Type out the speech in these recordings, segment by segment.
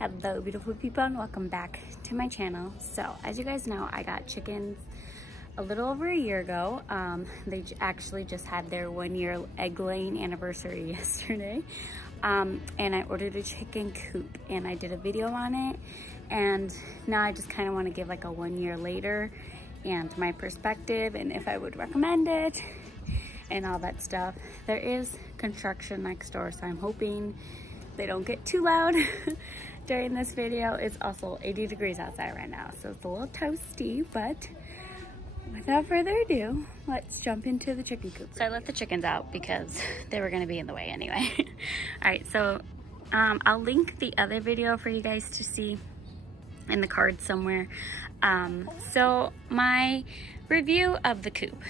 Hello beautiful people and welcome back to my channel. So as you guys know, I got chickens a little over a year ago. They actually just had their 1-year egg laying anniversary yesterday. And I ordered a chicken coop and I did a video on it, and now I just kind of want to give like a 1 year later and my perspective and if I would recommend it and all that stuff. There is construction next door, so I'm hoping they don't get too loud during this video. It's also 80 degrees outside right now, so it's a little toasty, but without further ado, let's jump into the chicken coop. So I let the chickens out because they were gonna be in the way anyway. All right, so I'll link the other video for you guys to see in the card somewhere. So my review of the coop,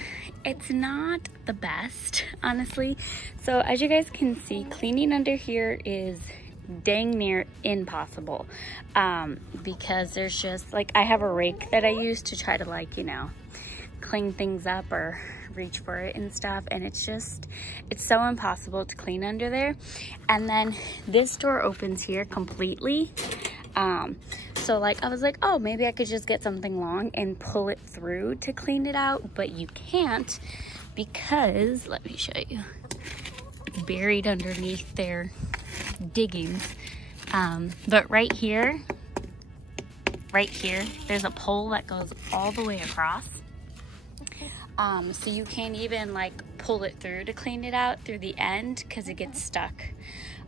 it's not the best, honestly. So as you guys can see, cleaning under here is dang near impossible, because there's just like, I have a rake that I use to try to, like, you know, clean things up or reach for it and stuff, and it's so impossible to clean under there. And then this door opens here completely, so like I was like, oh, maybe I could just get something long and pull it through to clean it out, but you can't, because let me show you, it's buried underneath their diggings. But right here there's a pole that goes all the way across, so you can't even like pull it through to clean it out through the end, because it gets stuck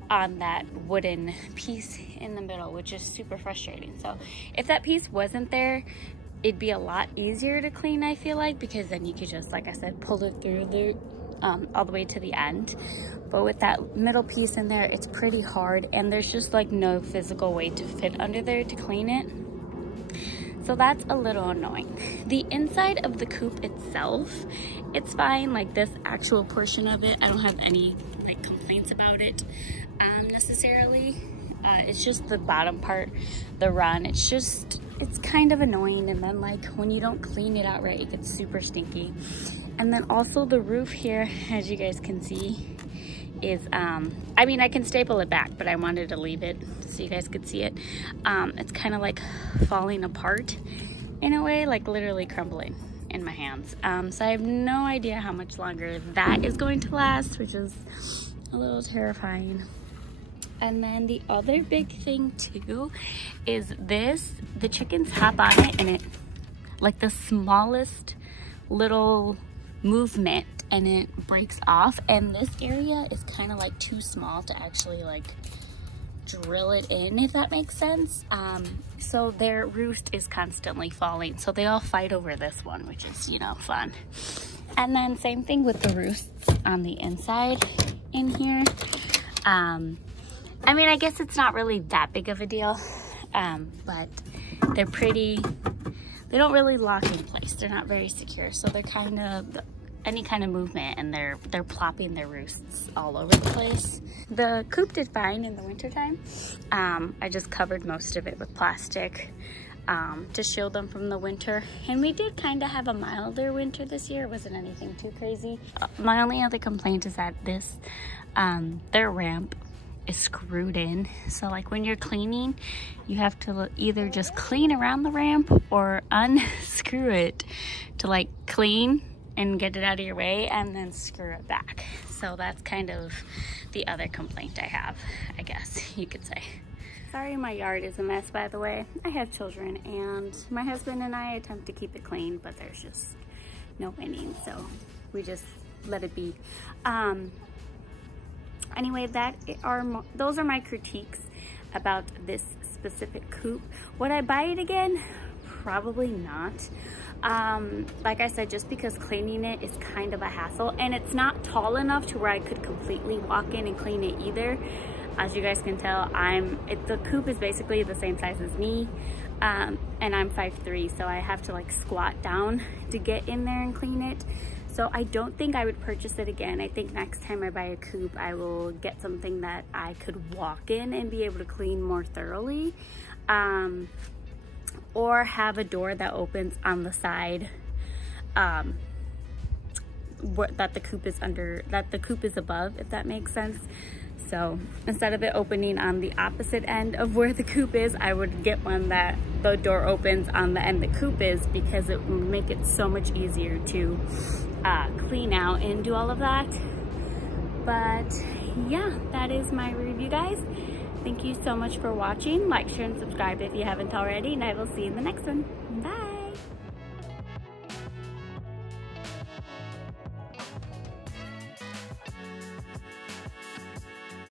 on that wooden piece in the middle, which is super frustrating. So if that piece wasn't there, it'd be a lot easier to clean, I feel like, because then you could just, like I said, pull it through the all the way to the end. But with that middle piece in there, it's pretty hard, and there's just like no physical way to fit under there to clean it. So that's a little annoying. The inside of the coop itself, it's fine. Like this actual portion of it, I don't have any like complaints about it necessarily. It's just the bottom part, the run, it's kind of annoying. And then like when you don't clean it out right, it gets super stinky. And then also the roof here, as you guys can see, is I mean, I can staple it back, but I wanted to leave it so you guys could see it. It's kind of like falling apart in a way, like literally crumbling in my hands. So I have no idea how much longer that is going to last, which is a little terrifying. And then the other big thing too is this, the chickens hop on it, and it, like the smallest little movement and it breaks off, and this area is kind of like too small to actually like drill it in, if that makes sense. So their roost is constantly falling, so they all fight over this one, which is, you know, fun. And then same thing with the roosts on the inside in here. I mean, I guess it's not really that big of a deal, but they're pretty, they don't really lock in place. They're not very secure, so they're kind of, any kind of movement and they're plopping their roosts all over the place. The coop did fine in the wintertime. I just covered most of it with plastic to shield them from the winter. And we did kind of have a milder winter this year. It wasn't anything too crazy. My only other complaint is that this, their ramp is screwed in. So like when you're cleaning, you have to either just clean around the ramp or unscrew it to like clean and get it out of your way and then screw it back. So that's kind of the other complaint I have, I guess you could say. Sorry my yard is a mess, by the way. I have children and my husband and I attempt to keep it clean, but there's just no winning, so we just let it be. Anyway, those are my critiques about this specific coop. Would I buy it again? Probably not. Like I said, just because cleaning it is kind of a hassle, and it's not tall enough to where I could completely walk in and clean it either. As you guys can tell, the coop is basically the same size as me, and I'm 5'3", so I have to like squat down to get in there and clean it. So I don't think I would purchase it again. I think next time I buy a coop, I will get something that I could walk in and be able to clean more thoroughly. Or have a door that opens on the side, that the coop is above, if that makes sense. So instead of it opening on the opposite end of where the coop is, I would get one that the door opens on the end the coop is, because it would make it so much easier to clean out and do all of that. But yeah, that is my review, guys. Thank you so much for watching. Like, share, and subscribe if you haven't already, and I will see you in the next one. Bye.